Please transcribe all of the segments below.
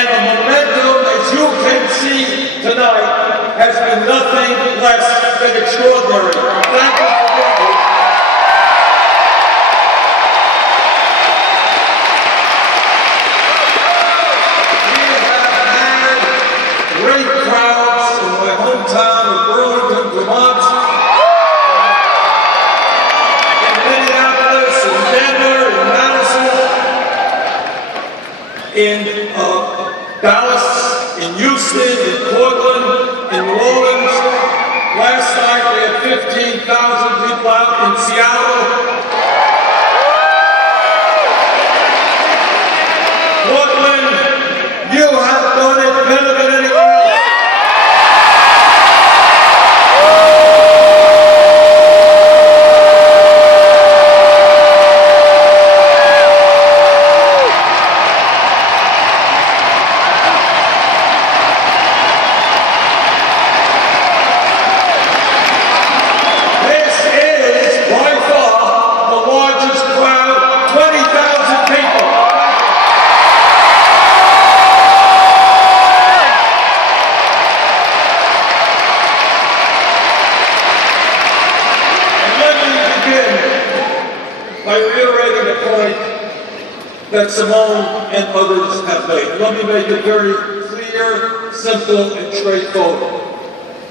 And the momentum, as you can see tonight, has been nothing less than extraordinary. Thank you for being here. We have had great crowds in my hometown of Burlington, Vermont, in Minneapolis, in Denver, in Madison, in Dallas, in Houston, in Portland, in New Orleans. Last night we had 15,000 people out in Seattle. Portland, you have done it better than anyone else. By reiterating the point that Simone and others have made. Let me make it very clear, simple, and straightforward.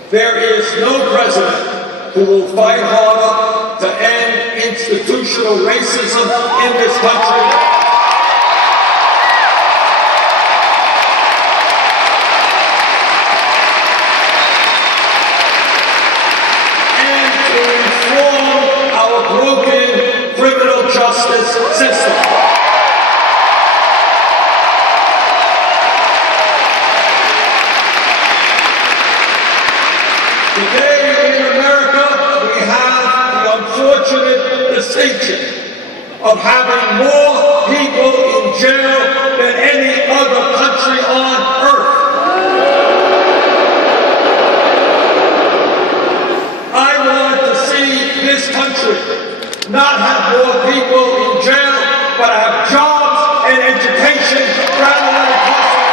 There is no president who will fight harder to end institutional racism in this country and to reform our broken criminal justice system. Today in America, we have the unfortunate distinction of having more people in jail than any other country on earth. I want to see this country not have more people in jail, but have jobs and education rather than incarceration.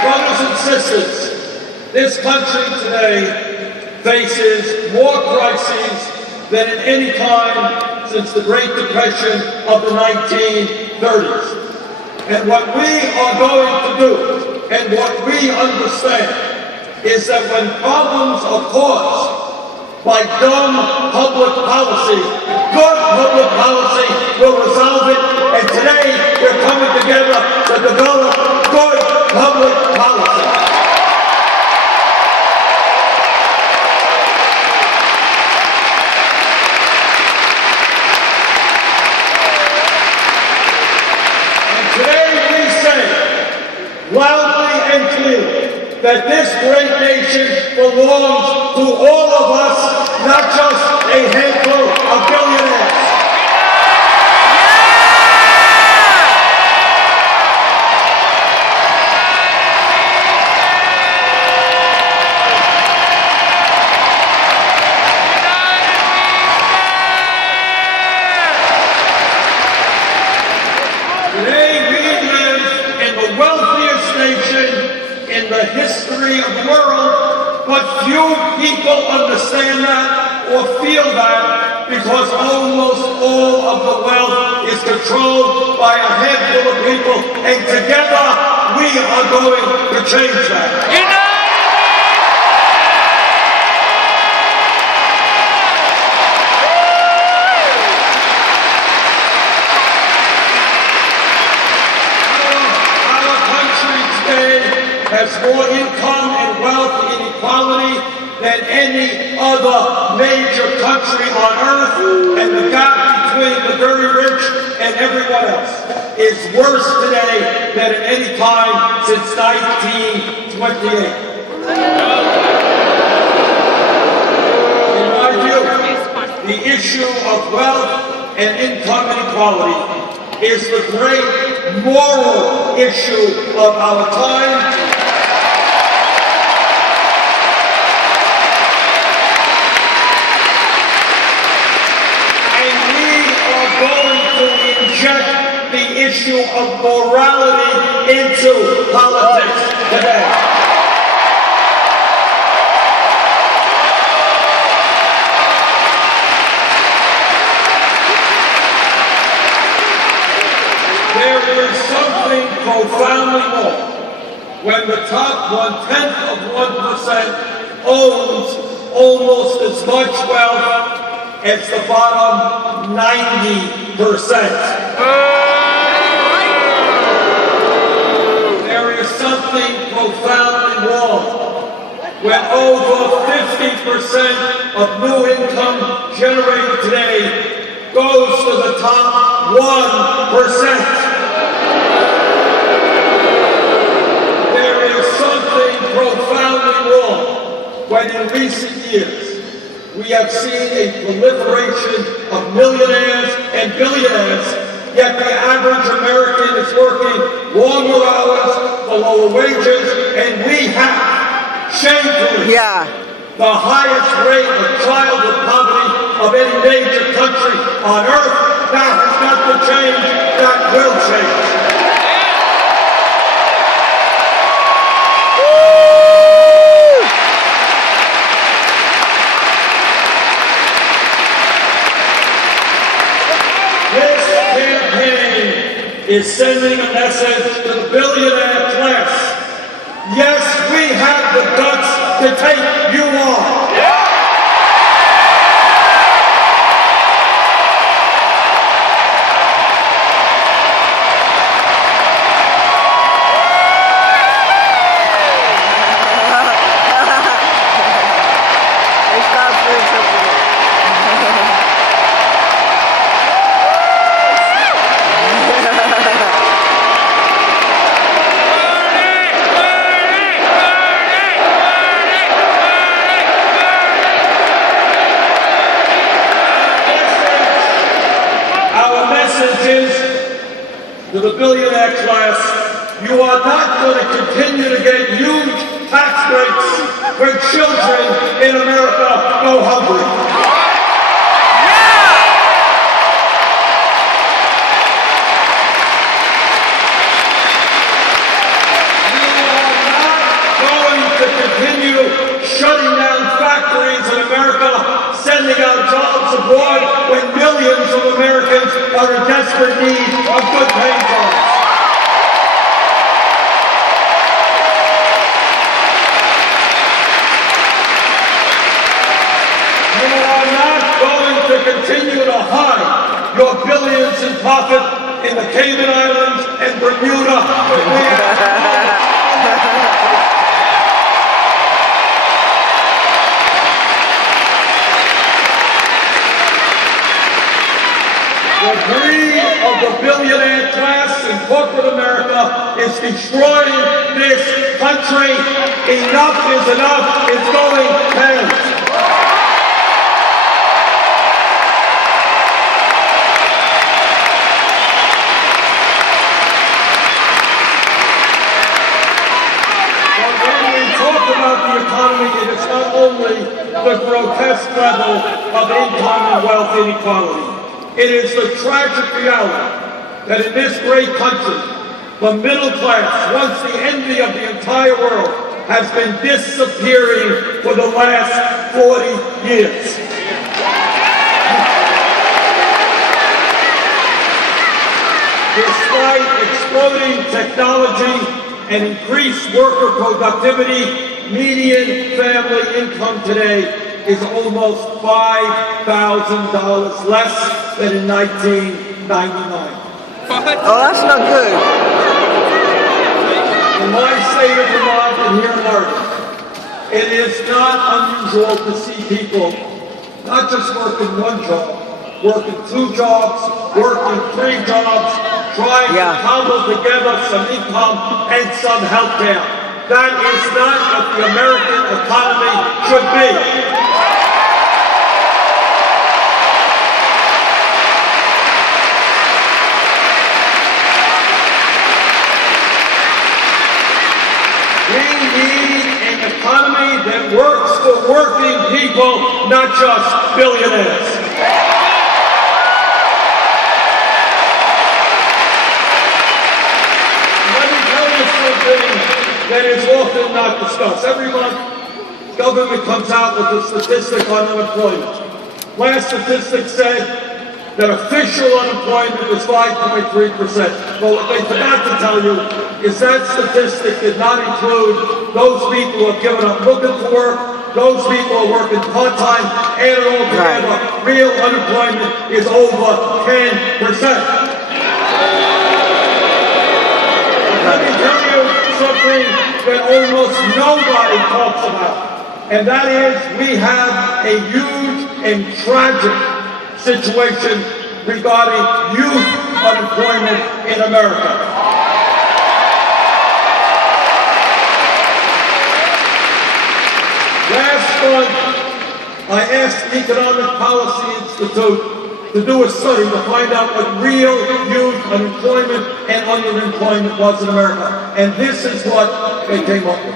Brothers and sisters, this country today faces more crises than at any time since the Great Depression of the 1930s. And what we are going to do, and what we understand, is that when problems are caused by dumb public policy, good public policy will resolve it. And today we're coming together to develop good public policy. Loudly and clearly, that this great nation belongs to all of us, not just a handful of billionaires. In the history of the world, but few people understand that or feel that because almost all of the wealth is controlled by a handful of people, and together we are going to change that. Has more income and wealth inequality than any other major country on earth, and the gap between the very rich and everyone else is worse today than at any time since 1928. In my view, the issue of wealth and income inequality is the great moral issue of our time. issue of morality into politics today. There is something profoundly more when the top 0.1% owns almost as much wealth as the bottom 90%. There is something profoundly wrong when over 50% of new income generated today goes to the top 1%. There is something profoundly wrong when in recent years we have seen a proliferation of millionaires and billionaires, yet the average American is working longer hours for lower wages, and we have, shamefully, the highest rate of childhood poverty of any major country on earth. That has got to change. That will change. This campaign is sending a message to the billionaire class. Yes, we have the guts to take you on. To the billionaire class, you are not going to continue to get huge tax breaks when children in America go hungry. You are not going to continue shutting down factories in America, sending out jobs abroad when millions of Americans are in desperate need of good paying jobs. You are not going to continue to hide your billions in profit in the Cayman Islands and Bermuda. The greed of the billionaire class in corporate America is destroying this country. Enough is enough. It's going past. But when we talk about the economy, it is not only the grotesque level of income and wealth inequality. It is the tragic reality that in this great country, the middle class, once the envy of the entire world, has been disappearing for the last 40 years. Despite exploding technology and increased worker productivity, median family income today is almost $5,000 less than in 1999. Oh, that's not good. In my state of Vermont and here in Oregon, it is not unusual to see people not just working one job, working 2 jobs, working 3 jobs, trying to cobble together some income and some health care. That is not what the American economy should be. We need an economy that works for working people, not just billionaires. not discuss. Every month, government comes out with a statistic on unemployment. Last statistic said that official unemployment was 5.3%. But what they forgot to tell you is that statistic did not include those people who have given up looking for work, those people who are working part-time, add it all together, real unemployment is over 10%. Let me tell you something that almost nobody talks about, and that is we have a huge and tragic situation regarding youth unemployment in America. Last month, I asked the Economic Policy Institute to do a study to find out what real youth unemployment and underemployment was in America. And this is what they came up with.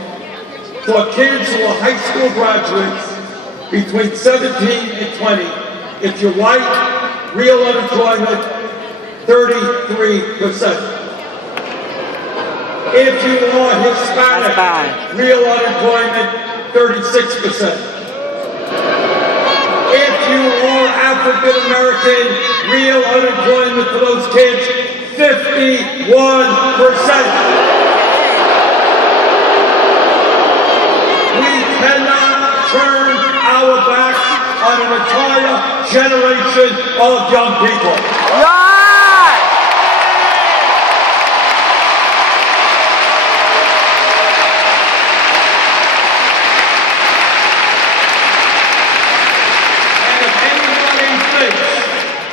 For kids who are high school graduates between 17 and 20, if you're white, real unemployment, 33%. If you are Hispanic, real unemployment, 36%. If you are African American, real unemployment for those kids, 51%. We cannot turn our backs on an entire generation of young people.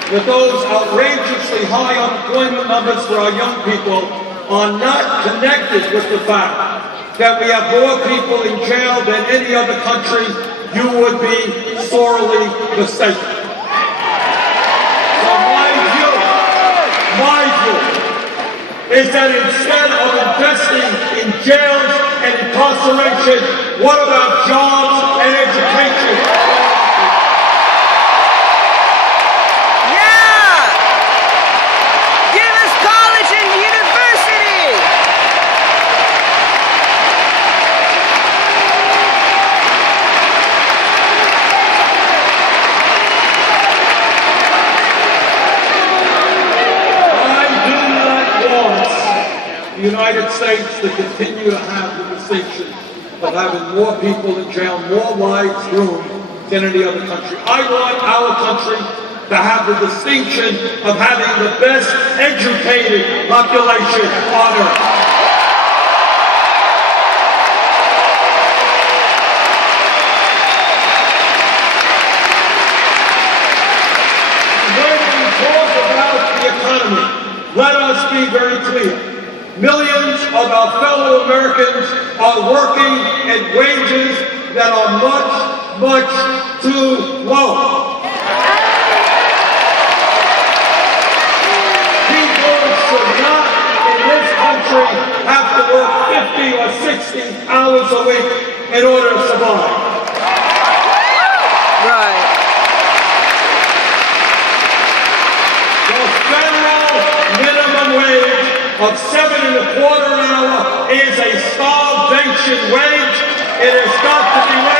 That those outrageously high unemployment numbers for our young people are not connected with the fact that we have more people in jail than any other country, you would be sorely mistaken. So my view is that instead of investing in jails and incarceration, what about jobs and education? The United States to continue to have the distinction of having more people in jail, more lives ruined than any other country. I want our country to have the distinction of having the best educated population on earth. When we talk about the economy, let us be very clear. Millions of our fellow Americans are working at wages that are much, much too low. People should not, in this country, have to work 50 or 60 hours a week in order to survive. Right. The federal minimum wage of $7.25 an hour is a starvation wage. It has got to be raised.